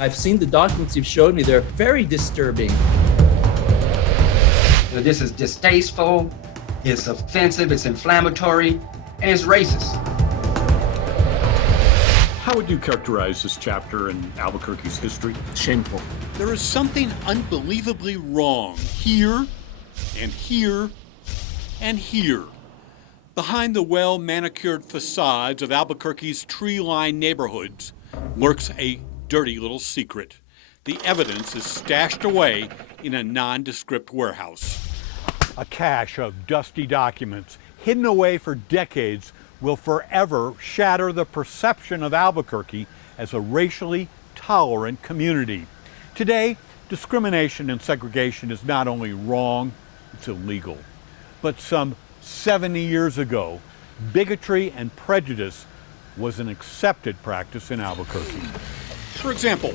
I've seen the documents you've showed me. They're very disturbing. This is distasteful, it's offensive, it's inflammatory, and it's racist. How would you characterize this chapter in Albuquerque's history? Shameful. There is something unbelievably wrong here and here and here. Behind the well-manicured facades of Albuquerque's tree-lined neighborhoods lurks a dirty little secret. The evidence is stashed away in a nondescript warehouse. A cache of dusty documents hidden away for decades will forever shatter the perception of Albuquerque as a racially tolerant community. Today, discrimination and segregation is not only wrong, it's illegal. But some 70 years ago, bigotry and prejudice was an accepted practice in Albuquerque. For example,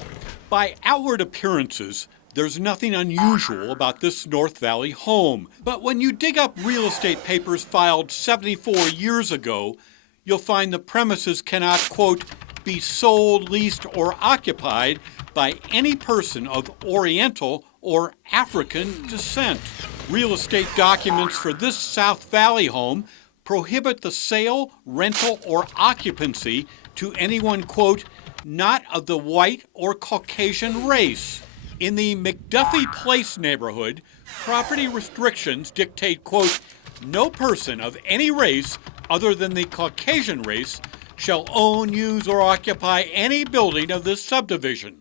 by outward appearances, there's nothing unusual about this North Valley home. But when you dig up real estate papers filed 74 years ago, you'll find the premises cannot, quote, be sold, leased, or occupied by any person of Oriental or African descent. Real estate documents for this South Valley home prohibit the sale, rental, or occupancy to anyone, quote, not of the white or Caucasian race. In the McDuffie Place neighborhood, property restrictions dictate, quote, no person of any race other than the Caucasian race shall own, use, or occupy any building of this subdivision.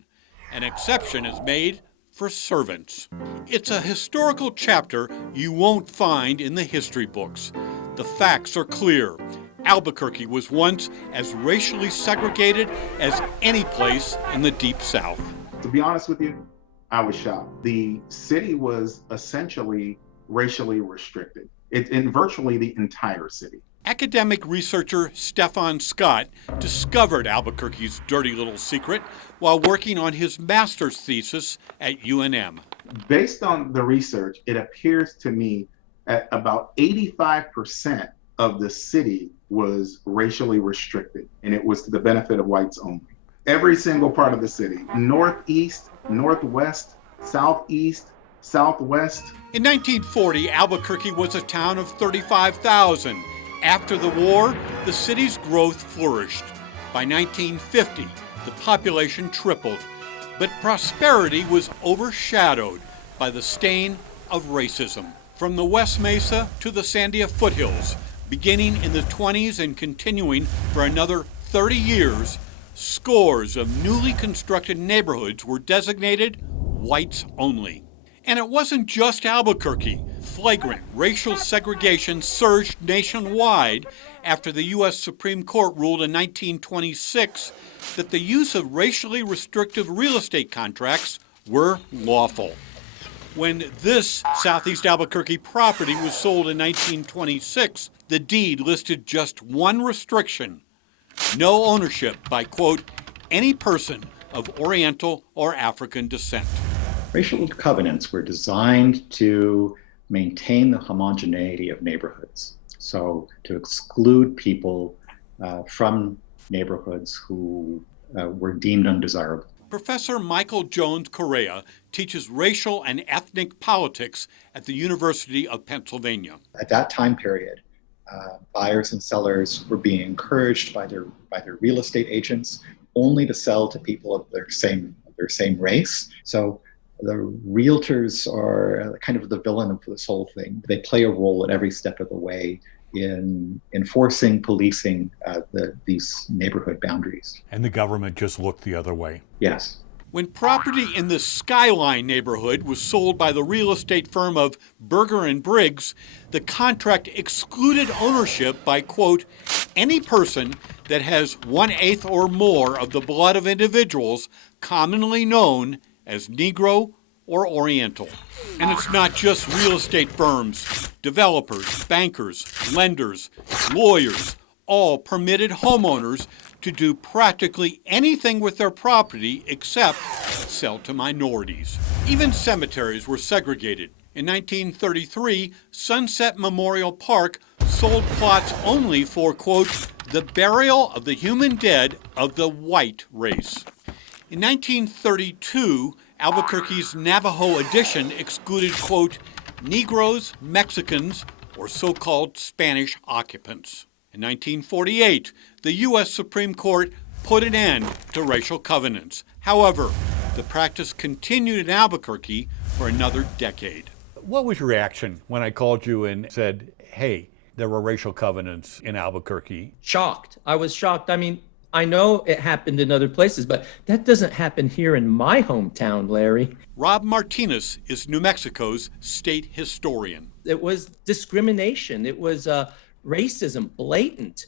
An exception is made for servants. It's a historical chapter you won't find in the history books. The facts are clear. Albuquerque was once as racially segregated as any place in the Deep South. To be honest with you, I was shocked. The city was essentially racially restricted in virtually the entire city. Academic researcher Stefan Scott discovered Albuquerque's dirty little secret while working on his master's thesis at UNM. Based on the research, it appears to me that about 85% of the city was racially restricted, and it was to the benefit of whites only. Every single part of the city, northeast, northwest, southeast, southwest. In 1940, Albuquerque was a town of 35,000. After the war, the city's growth flourished. By 1950, the population tripled, but prosperity was overshadowed by the stain of racism. From the West Mesa to the Sandia foothills, beginning in the 20s and continuing for another 30 years, scores of newly constructed neighborhoods were designated whites only. And it wasn't just Albuquerque. Flagrant racial segregation surged nationwide after the U.S. Supreme Court ruled in 1926 that the use of racially restrictive real estate contracts were lawful. When this Southeast Albuquerque property was sold in 1926, the deed listed just one restriction: no ownership by, quote, any person of Oriental or African descent. Racial covenants were designed to maintain the homogeneity of neighborhoods, so to exclude people from neighborhoods who were deemed undesirable. Professor Michael Jones Correa teaches racial and ethnic politics at the University of Pennsylvania. At that time period, buyers and sellers were being encouraged by their real estate agents only to sell to people of their same race. So the realtors are kind of the villain of this whole thing. They play a role at every step of the way in enforcing, policing these neighborhood boundaries. And the government just looked the other way. Yes. When property in the Skyline neighborhood was sold by the real estate firm of Berger and Briggs, the contract excluded ownership by, quote, any person that has 1/8 or more of the blood of individuals commonly known as Negro or Oriental. And it's not just real estate firms. Developers, bankers, lenders, lawyers all permitted homeowners to do practically anything with their property except sell to minorities. Even cemeteries were segregated. In 1933, Sunset Memorial Park sold plots only for, quote, the burial of the human dead of the white race. In 1932, Albuquerque's Navajo edition excluded, quote, Negroes, Mexicans, or so-called Spanish occupants. In 1948, the U.S. Supreme Court put an end to racial covenants. However, the practice continued in Albuquerque for another decade. What was your reaction when I called you and said, hey, there were racial covenants in Albuquerque? Shocked. I was shocked. I mean, I know it happened in other places, but that doesn't happen here in my hometown, Larry. Rob Martinez is New Mexico's state historian. It was discrimination. It was racism, blatant,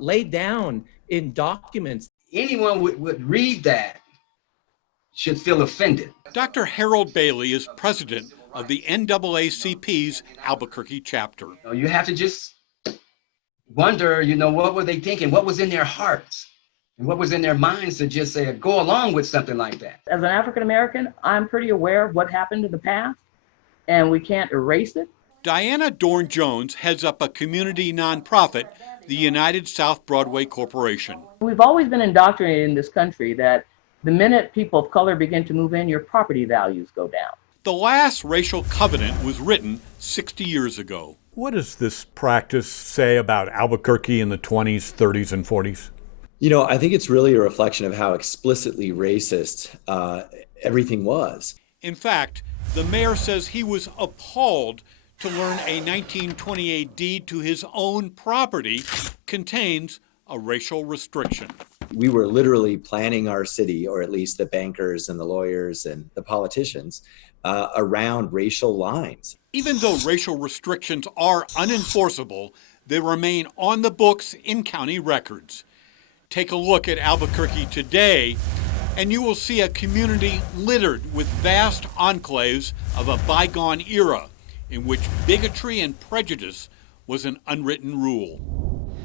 laid down in documents. Anyone would read that should feel offended. Dr. Harold Bailey is president of the NAACP's Albuquerque chapter. You have to just wonder, what were they thinking? What was in their hearts? And what was in their minds to just say, go along with something like that? As an African American, I'm pretty aware of what happened in the past, and we can't erase it. Diana Dorn-Jones heads up a community nonprofit, the United South Broadway Corporation. We've always been indoctrinated in this country that the minute people of color begin to move in, your property values go down. The last racial covenant was written 60 years ago. What does this practice say about Albuquerque in the 20s, 30s, and 40s? I think it's really a reflection of how explicitly racist everything was. In fact, the mayor says he was appalled to learn a 1928 deed to his own property contains a racial restriction. We were literally planning our city, or at least the bankers and the lawyers and the politicians, around racial lines. Even though racial restrictions are unenforceable, they remain on the books in county records. Take a look at Albuquerque today, and you will see a community littered with vast enclaves of a bygone era in which bigotry and prejudice was an unwritten rule.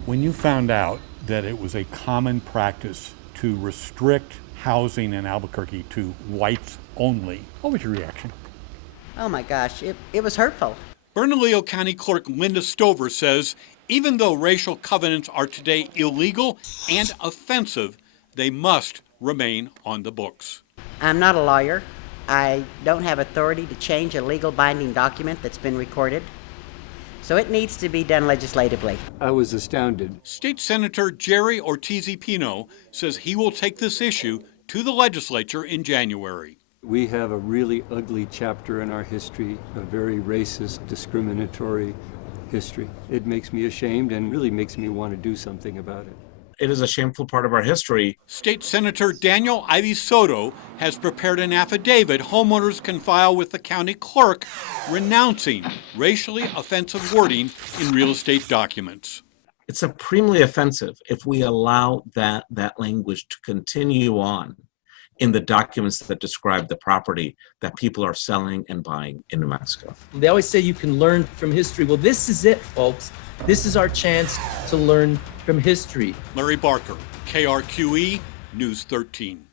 When you found out that it was a common practice to restrict housing in Albuquerque to whites only, what was your reaction? Oh my gosh, it was hurtful. Bernalillo County Clerk Linda Stover says even though racial covenants are today illegal and offensive, they must remain on the books. I'm not a lawyer. I don't have authority to change a legal binding document that's been recorded. So it needs to be done legislatively. I was astounded. State Senator Jerry Ortiz-Pino says he will take this issue to the legislature in January. We have a really ugly chapter in our history, a very racist, discriminatory history. It makes me ashamed and really makes me want to do something about it. It is a shameful part of our history. State Senator Daniel Ivy Soto has prepared an affidavit homeowners can file with the county clerk renouncing racially offensive wording in real estate documents. It's supremely offensive if we allow that language to continue on in the documents that describe the property that people are selling and buying in New Mexico. They always say you can learn from history. Well, this is it, folks. This is our chance to learn from history. Larry Barker, KRQE, News 13.